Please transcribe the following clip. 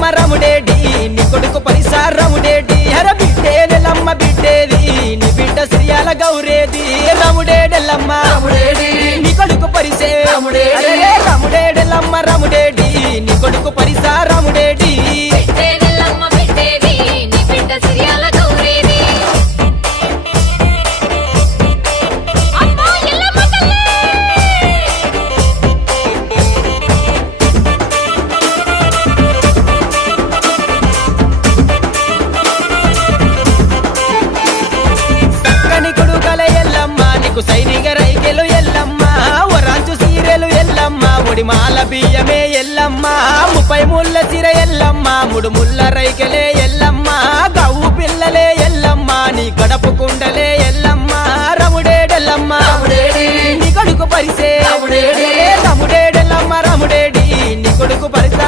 ఎల్లమ్మ రముడేడి నీ కొడుకు పరిసా రముడేడి హర బిడ్డేదెల్లమ్మ బిడ్డేది నీ బిడ్డ శ్రీయాల గౌరేది రముడేడెల్లమ్మ నీ కొడుకు పరిసే రముడేడెల్లమ్మ రముడేడి నీ కొడుకు పరిసా రముడేడి సైనిక రైకెలు ఎల్లమ్మ వరాంచు సీరెలు ఎల్లమ్మ ఒడి మాల బియ్యమే ఎల్లమ్మ 30 ముళ్ళ సిర ఎల్లమ్మ 3 ముళ్ళ రైకెలే ఎల్లమ్మ గవ్వు పిల్లలే ఎల్లమ్మ నీ గడపు కుండలే ఎల్లమ్మ రముడేడెల్లమ్మ నీ కొడుకు పరిసే